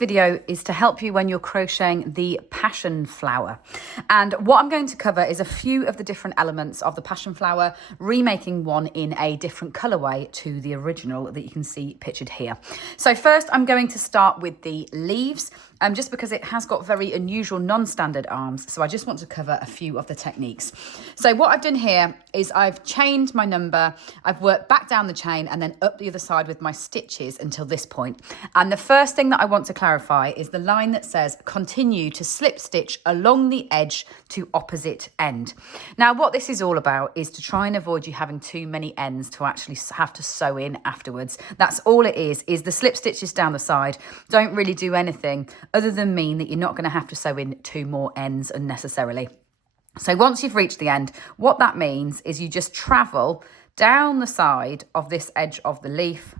video is to help you when you're crocheting the passion flower. And what I'm going to cover is a few of the different elements of the passion flower, remaking one in a different colorway to the original that you can see pictured here. So first I'm going to start with the leaves, just because it has got very unusual non-standard arms. So I just want to cover a few of the techniques. So what I've done here is I've chained my number, I've worked back down the chain and then up the other side with my stitches until this point. And the first thing that I want to clarify is the line that says continue to slip stitch along the edge to opposite end. Now what this is all about is to try and avoid you having too many ends to actually have to sew in afterwards. That's all it is the slip stitches down the side don't really do anything other than mean that you're not going to have to sew in two more ends unnecessarily. So once you've reached the end, what that means is you just travel down the side of this edge of the leaf,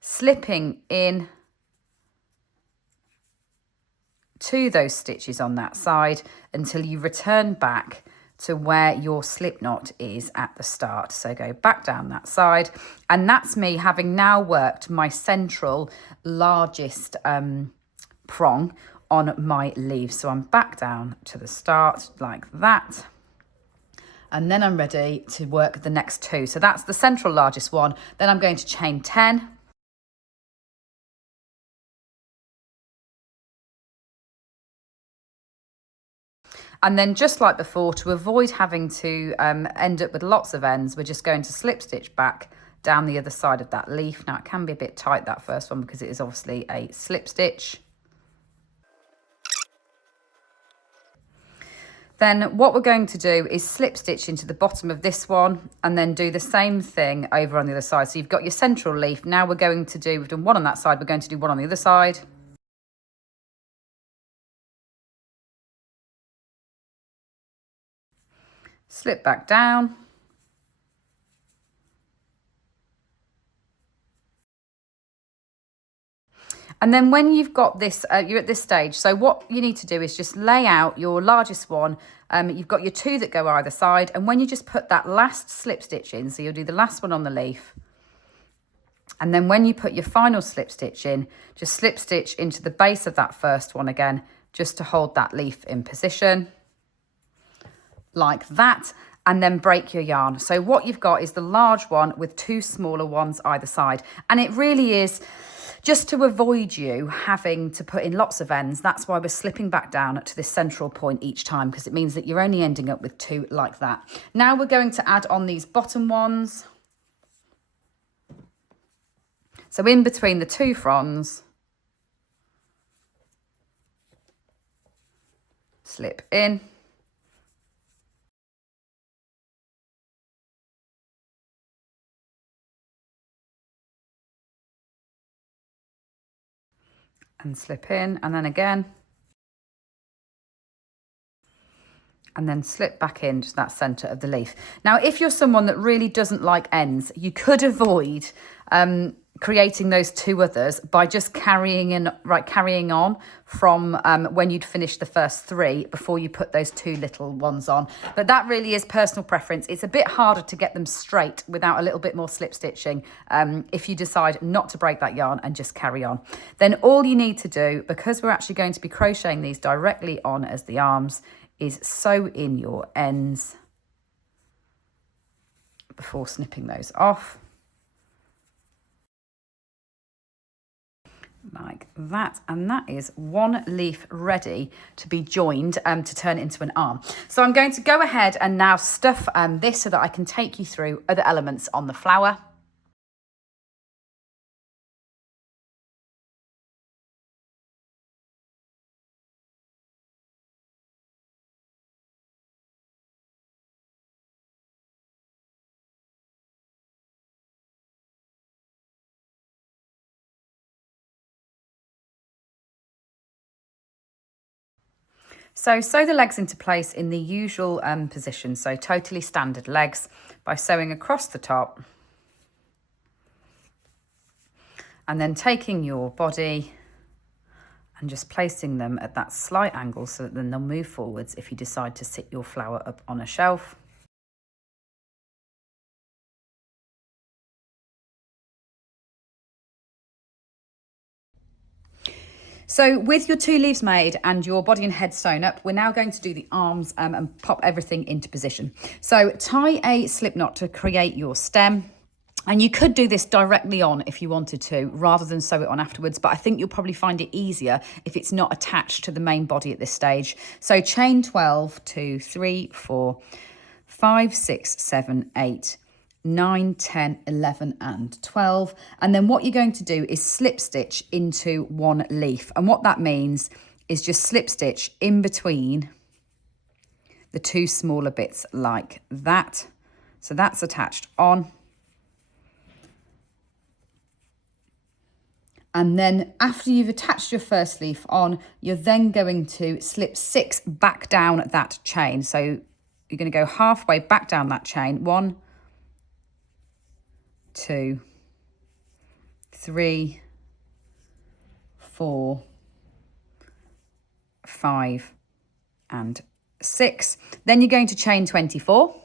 slipping in to those stitches on that side until you return back to where your slip knot is at the start. So go back down that side, and that's me having now worked my central largest prong on my leaves. So I'm back down to the start like that, and then I'm ready to work the next two. So that's the central largest one. Then I'm going to chain 10, and then just like before, to avoid having to end up with lots of ends, we're just going to slip stitch back down the other side of that leaf. Now it can be a bit tight, that first one, because it is obviously a slip stitch. Then what we're going to do is slip stitch into the bottom of this one and then do the same thing over on the other side. So you've got your central leaf. Now we're going to do, we've done one on that side, we're going to do one on the other side. Slip back down. And then when you've got this, you're at this stage, so what you need to do is just lay out your largest one. You've got your two that go either side, and when you just put that last slip stitch in, so you'll do the last one on the leaf, and then when you put your final slip stitch in, just slip stitch into the base of that first one again, just to hold that leaf in position, like that, and then break your yarn. So what you've got is the large one with two smaller ones either side, and it really is just to avoid you having to put in lots of ends. That's why we're slipping back down to this central point each time, because it means that you're only ending up with two like that. Now we're going to add on these bottom ones. So in between the two fronds, slip in. And slip in, and then again, and then slip back into that center of the leaf. Now, if you're someone that really doesn't like ends, you could avoid creating those two others by just carrying on from when you'd finished the first three before you put those two little ones on. But that really is personal preference. It's a bit harder to get them straight without a little bit more slip stitching if you decide not to break that yarn and just carry on. Then all you need to do, because we're actually going to be crocheting these directly on as the arms, is sew in your ends before snipping those off. Like that, and that is one leaf ready to be joined to turn into an arm. So I'm going to go ahead and now stuff this so that I can take you through other elements on the flower. So sew the legs into place in the usual position, so totally standard legs, by sewing across the top and then taking your body and just placing them at that slight angle so that then they'll move forwards if you decide to sit your flower up on a shelf. So with your 2 leaves made and your body and head sewn up, we're now going to do the arms and pop everything into position. So tie a slip knot to create your stem. And you could do this directly on if you wanted to, rather than sew it on afterwards. But I think you'll probably find it easier if it's not attached to the main body at this stage. So chain 12, 2, 3, 4, 5, 6, 7, 8, 9, 10, 11 and 12. And then what you're going to do is slip stitch into 1 leaf. And what that means is just slip stitch in between the 2 smaller bits like that. So that's attached on. And then after you've attached your first leaf on, you're then going to slip 6 back down that chain. So you're going to go halfway back down that chain. 1, 2, 3, 4, 5 and 6. Then you're going to chain 24.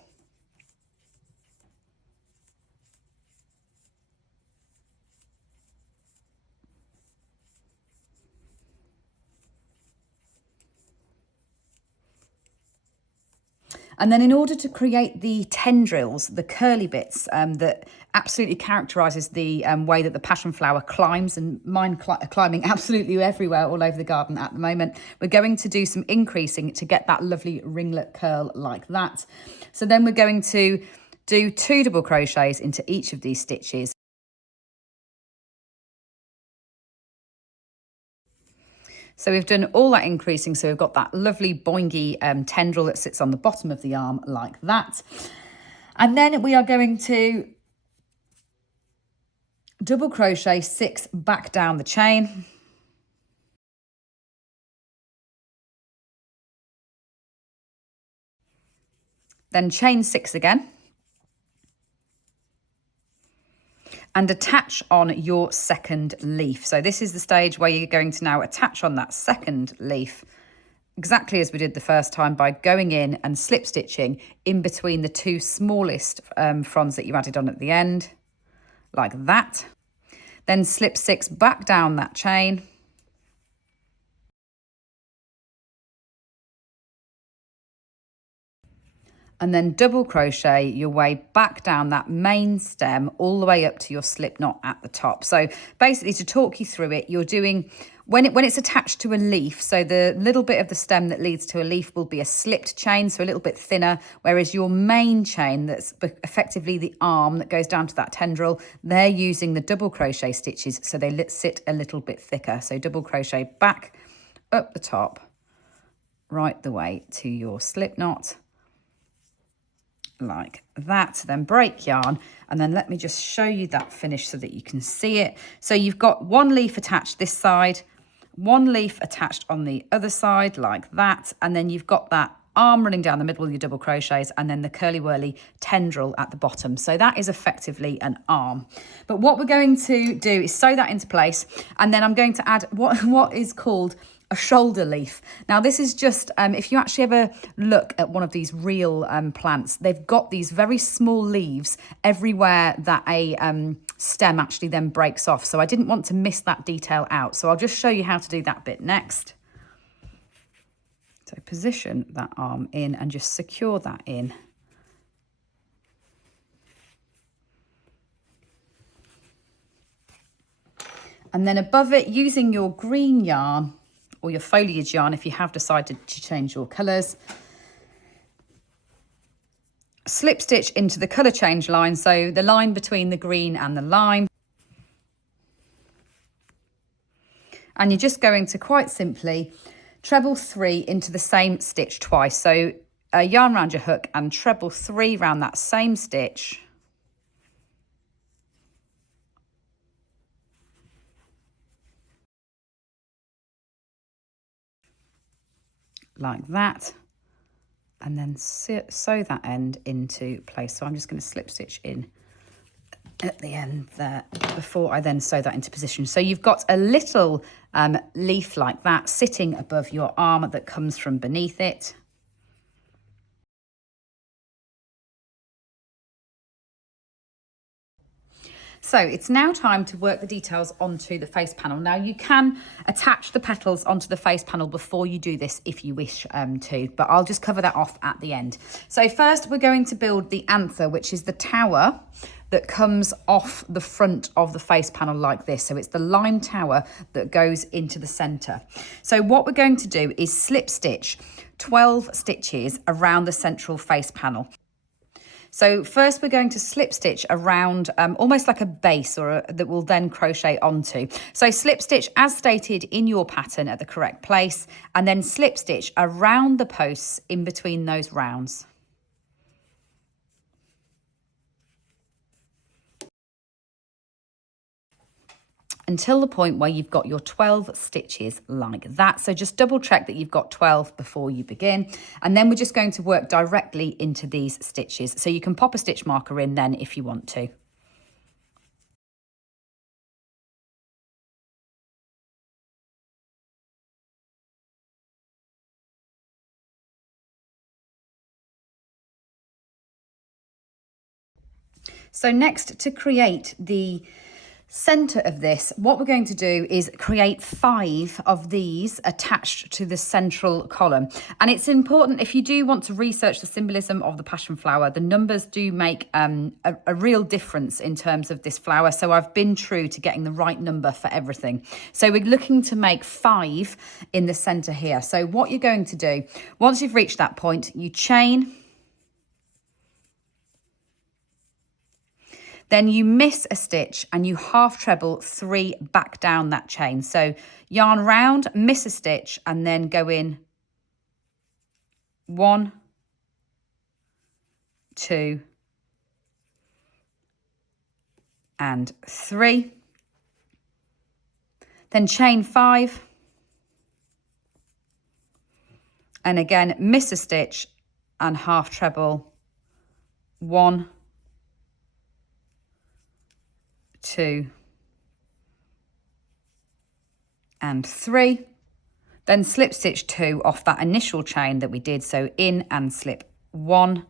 And then in order to create the tendrils, the curly bits that absolutely characterises the way that the passion flower climbs, and mine are climbing absolutely everywhere all over the garden at the moment, we're going to do some increasing to get that lovely ringlet curl like that. So then we're going to do 2 double crochets into each of these stitches. So we've done all that increasing, so we've got that lovely boingy tendril that sits on the bottom of the arm like that. And then we are going to double crochet 6 back down the chain. Then chain 6 again. And attach on your second leaf. So this is the stage where you're going to now attach on that second leaf, exactly as we did the first time, by going in and slip stitching in between the 2 smallest fronds that you added on at the end, like that. Then slip 6 back down that chain. And then double crochet your way back down that main stem all the way up to your slip knot at the top. So basically, to talk you through it, you're doing, when it's attached to a leaf, so the little bit of the stem that leads to a leaf will be a slipped chain, so a little bit thinner, whereas your main chain, that's effectively the arm that goes down to that tendril, they're using the double crochet stitches, so they sit a little bit thicker. So double crochet back up the top, right the way to your slip knot, like that. Then break yarn, and then let me just show you that finish so that you can see it. So you've got 1 leaf attached this side, 1 leaf attached on the other side like that, and then you've got that arm running down the middle with your double crochets, and then the curly whirly tendril at the bottom. So that is effectively an arm. But what we're going to do is sew that into place, and then I'm going to add what is called a shoulder leaf. Now this is just, if you actually ever look at one of these real plants, they've got these very small leaves everywhere that a stem actually then breaks off. So I didn't want to miss that detail out. So I'll just show you how to do that bit next. So position that arm in and just secure that in. And then above it, using your green yarn, or your foliage yarn if you have decided to change your colours, slip stitch into the colour change line, so the line between the green and the lime. And you're just going to quite simply treble 3 into the same stitch twice. So yarn around your hook and treble 3 around that same stitch. Like that, and then sew that end into place. So I'm just going to slip stitch in at the end there before I then sew that into position. So you've got a little leaf like that sitting above your arm that comes from beneath it. So it's now time to work the details onto the face panel. Now you can attach the petals onto the face panel before you do this if you wish to, but I'll just cover that off at the end. So first we're going to build the anther, which is the tower that comes off the front of the face panel like this. So it's the lime tower that goes into the center. So what we're going to do is slip stitch 12 stitches around the central face panel. So first we're going to slip stitch around almost like a base that we'll then crochet onto. So slip stitch as stated in your pattern at the correct place, and then slip stitch around the posts in between those rounds. Until the point where you've got your 12 stitches like that. So just double check that you've got 12 before you begin. And then we're just going to work directly into these stitches. So you can pop a stitch marker in then if you want to. So next, to create the center of this, what we're going to do is create 5 of these attached to the central column. And it's important, if you do want to research the symbolism of the passion flower, the numbers do make a real difference in terms of this flower. So I've been true to getting the right number for everything. So we're looking to make 5 in the center here. So what you're going to do, once you've reached that point, you chain, then you miss a stitch and you half treble 3 back down that chain. So yarn round, miss a stitch, and then go in 1, 2, and 3. Then chain 5. And again, miss a stitch and half treble 1, 2, and 3. Then slip stitch 2 off that initial chain that we did. So in and slip 1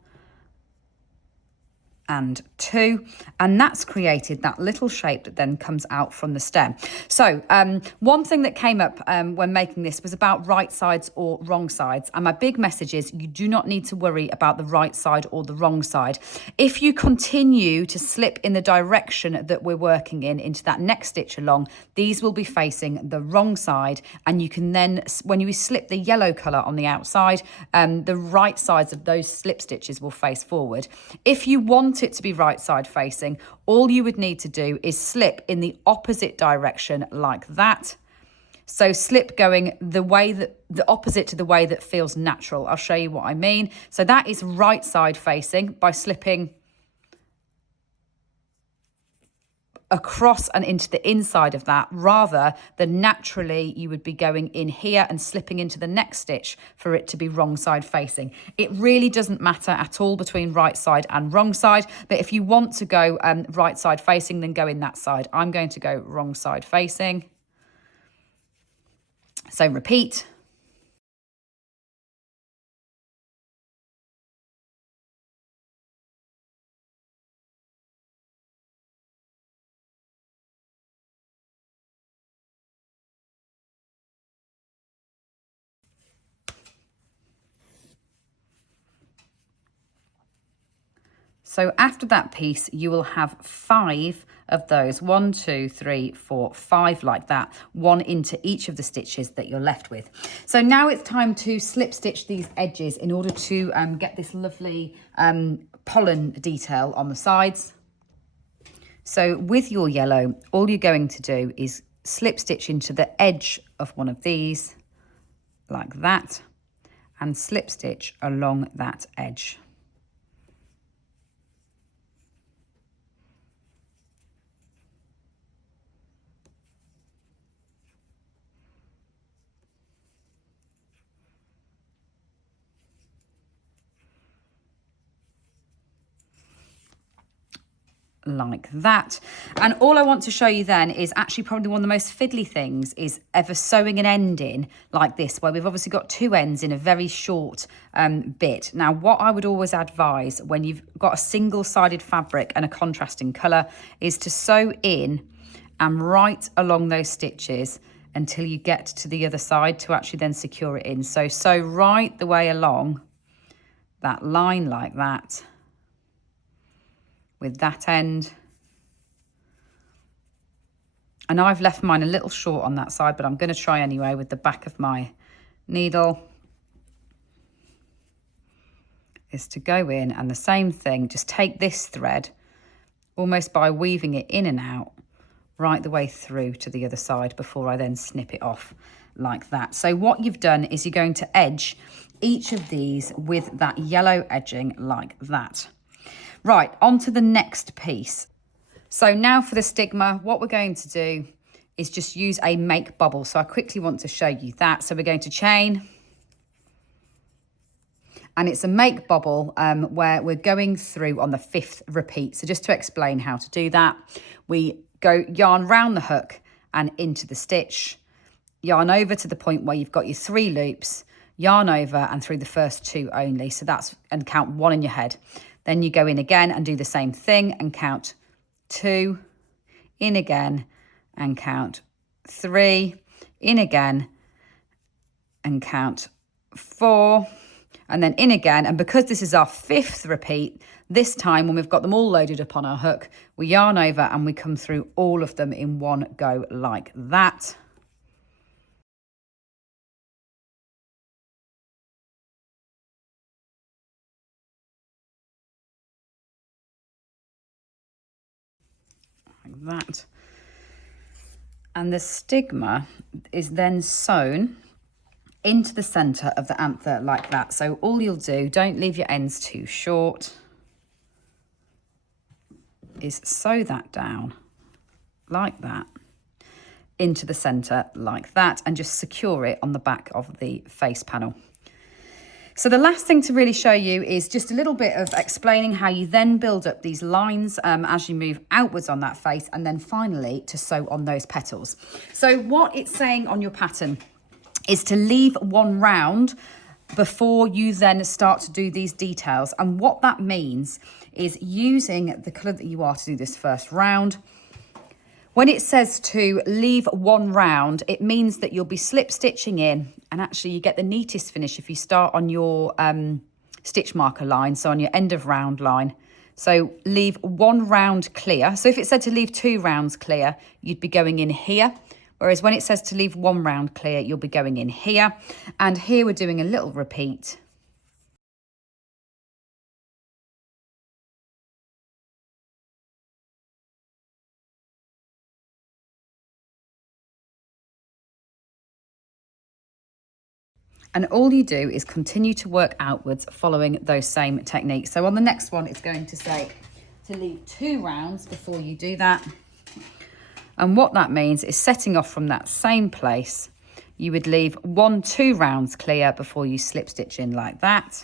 and 2, and that's created that little shape that then comes out from the stem. So one thing that came up when making this was about right sides or wrong sides, and my big message is you do not need to worry about the right side or the wrong side. If you continue to slip in the direction that we're working in into that next stitch along, these will be facing the wrong side, and you can then, when you slip the yellow colour on the outside, the right sides of those slip stitches will face forward. If you want it to be right side facing, all you would need to do is slip in the opposite direction like that. So slip going the way that the opposite to the way that feels natural. I'll show you what I mean. So that is right side facing by slipping across and into the inside of that, rather than naturally you would be going in here and slipping into the next stitch for it to be wrong side facing. It really doesn't matter at all between right side and wrong side, but if you want to go right side facing, then go in that side. I'm going to go wrong side facing. So repeat. So after that piece, you will have 5 of those, 1, 2, 3, 4, 5 like that, 1 into each of the stitches that you're left with. So now it's time to slip stitch these edges in order to get this lovely pollen detail on the sides. So with your yellow, all you're going to do is slip stitch into the edge of one of these like that, and slip stitch along that edge. like that. And all I want to show you then is actually probably one of the most fiddly things is ever sewing an end in like this, where we've obviously got two ends in a very short bit. Now, what I would always advise when you've got a single-sided fabric and a contrasting colour is to sew in and right along those stitches until you get to the other side to actually then secure it in. So sew right the way along that line like that with that end. And I've left mine a little short on that side, but I'm going to try anyway with the back of my needle, is to go in and the same thing, just take this thread almost by weaving it in and out right the way through to the other side before I then snip it off like that. So what you've done is you're going to edge each of these with that yellow edging like that. Right, on to the next piece. So now for the stigma, what we're going to do is just use a make bubble. So I quickly want to show you that. So we're going to chain, and it's a make bubble where we're going through on the 5th repeat. So just to explain how to do that, we go yarn round the hook and into the stitch, yarn over to the point where you've got your 3 loops, yarn over and through the first 2 only. So that's, and count 1 in your head. Then you go in again and do the same thing and count 2, in again and count 3, in again and count 4, and then in again. And because this is our 5th repeat, this time when we've got them all loaded up on our hook, we yarn over and we come through all of them in one go like that. Like that. And the stigma is then sewn into the centre of the anther like that. So all you'll do, don't leave your ends too short, is sew that down like that into the centre like that and just secure it on the back of the face panel. So the last thing to really show you is just a little bit of explaining how you then build up these lines as you move outwards on that face, and then finally to sew on those petals. So what it's saying on your pattern is to leave 1 round before you then start to do these details. And what that means is using the colour that you are to do this first round. When it says to leave 1 round, it means that you'll be slip stitching in, and actually you get the neatest finish if you start on your stitch marker line, so on your end of round line. So leave 1 round clear. So if it said to leave 2 rounds clear, you'd be going in here. Whereas when it says to leave 1 round clear, you'll be going in here. And here we're doing a little repeat. And all you do is continue to work outwards following those same techniques. So on the next one, it's going to say to leave 2 rounds before you do that. And what that means is setting off from that same place, you would leave 1 2 rounds clear before you slip stitch in like that.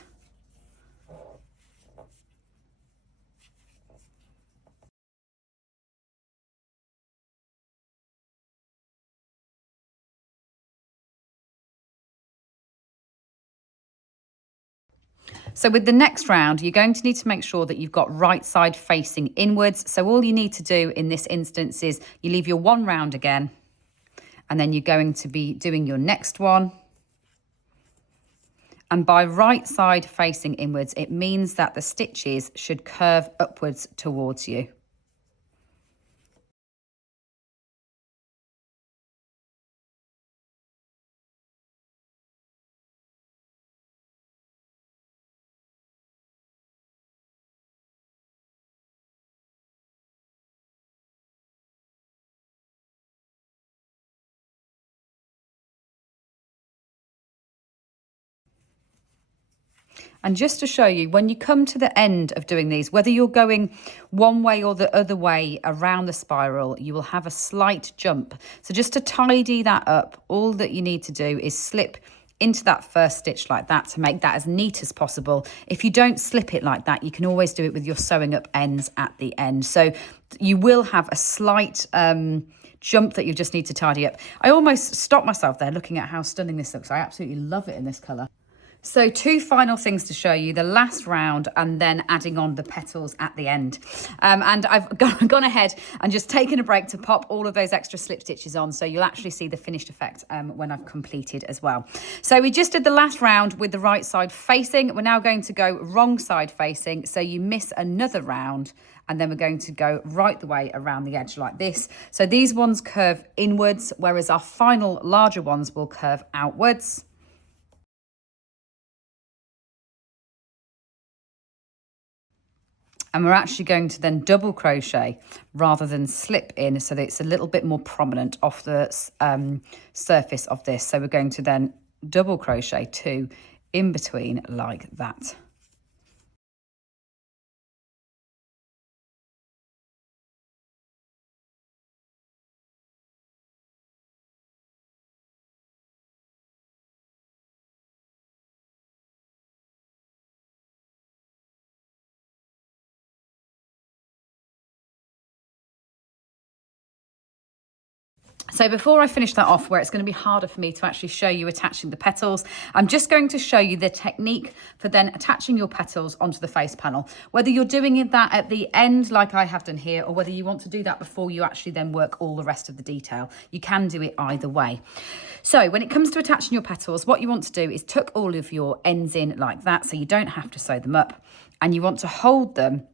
So with the next round, you're going to need to make sure that you've got right side facing inwards. So all you need to do in this instance is you leave your 1 round again, and then you're going to be doing your next one. And by right side facing inwards, it means that the stitches should curve upwards towards you. And just to show you, when you come to the end of doing these, whether you're going one way or the other way around the spiral, you will have a slight jump. So just to tidy that up, all that you need to do is slip into that first stitch like that to make that as neat as possible. If you don't slip it like that, you can always do it with your sewing up ends at the end. So you will have a slight jump that you just need to tidy up. I almost stopped myself there looking at how stunning this looks. I absolutely love it in this colour. So 2 final things to show you, the last round and then adding on the petals at the end. And I've gone ahead and just taken a break to pop all of those extra slip stitches on, so you'll actually see the finished effect when I've completed as well. So we just did the last round with the right side facing. We're now going to go wrong side facing, so you miss another round, and then we're going to go right the way around the edge like this. So these ones curve inwards, whereas our final larger ones will curve outwards. And we're actually going to then double crochet rather than slip in, so that it's a little bit more prominent off the surface of this. So we're going to then double crochet 2 in between like that. So before I finish that off, where it's going to be harder for me to actually show you attaching the petals, I'm just going to show you the technique for then attaching your petals onto the face panel. Whether you're doing that at the end like I have done here, or whether you want to do that before you actually then work all the rest of the detail, you can do it either way. So when it comes to attaching your petals, what you want to do is tuck all of your ends in like that, so you don't have to sew them up, and you want to hold them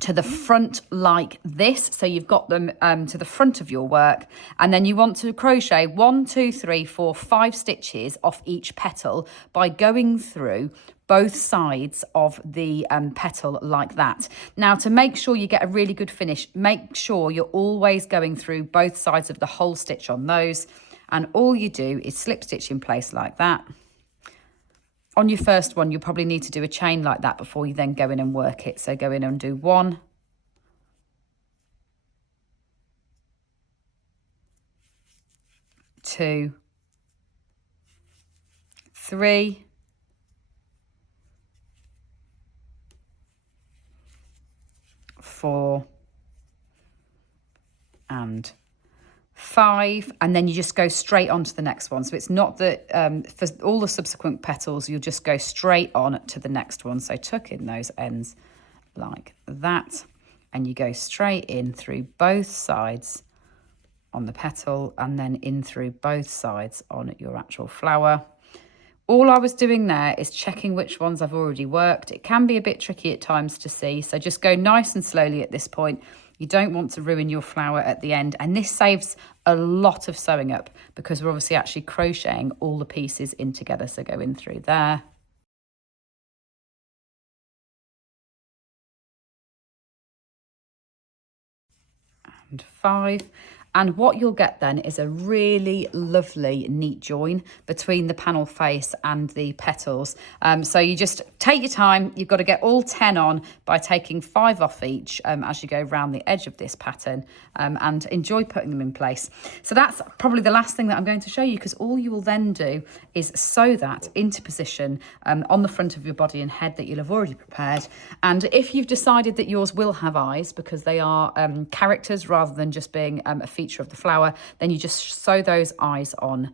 to the front like this, so you've got them to the front of your work, and then you want to crochet 1, 2, 3, 4, 5 stitches off each petal by going through both sides of the petal like that. Now, to make sure you get a really good finish, make sure you're always going through both sides of the whole stitch on those, and all you do is slip stitch in place like that. On your first one, you'll probably need to do a chain like that before you then go in and work it. So go in and do 1, 2, 3, 4, and 5, and then you just go straight on to the next one. So it's not that for all the subsequent petals, you'll just go straight on to the next one. So tuck in those ends like that, and you go straight in through both sides on the petal, and then in through both sides on your actual flower. All I was doing there is checking which ones I've already worked. It can be a bit tricky at times to see, so just go nice and slowly at this point. You don't want to ruin your flower at the end, and this saves a lot of sewing up because we're obviously actually crocheting all the pieces in together. So go in through there. And 5. And what you'll get then is a really lovely neat join between the panel face and the petals. So you just take your time. You've got to get all 10 on by taking 5 off each as you go around the edge of this pattern, and enjoy putting them in place. So that's probably the last thing that I'm going to show you, because all you will then do is sew that into position on the front of your body and head that you'll have already prepared. And if you've decided that yours will have eyes because they are characters rather than just being a feature of the flower, then you just sew those eyes on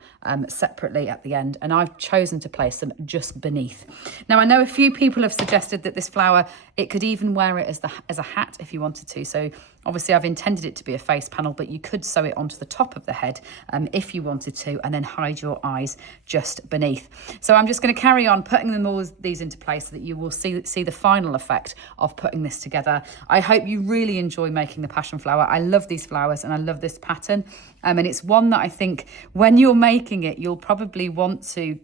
separately at the end, and I've chosen to place them just beneath. Now, I know a few people have suggested that this flower, it could even wear it as a hat if you wanted to. So obviously I've intended it to be a face panel, but you could sew it onto the top of the head if you wanted to, and then hide your eyes just beneath. So I'm just going to carry on putting them all these into place so that you will see the final effect of putting this together. I hope you really enjoy making the passion flower. I love these flowers and I love this pattern, and it's one that I think when you're making it, you'll probably want to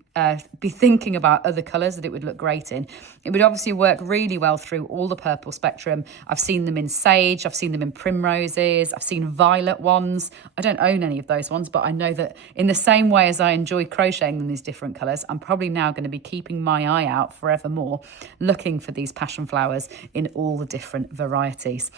be thinking about other colours that it would look great in. It would obviously work really well through all the purple spectrum. I've seen them in sage, I've seen them in primroses, I've seen violet ones. I don't own any of those ones, but I know that in the same way as I enjoy crocheting in these different colours, I'm probably now going to be keeping my eye out forevermore, looking for these passion flowers in all the different varieties.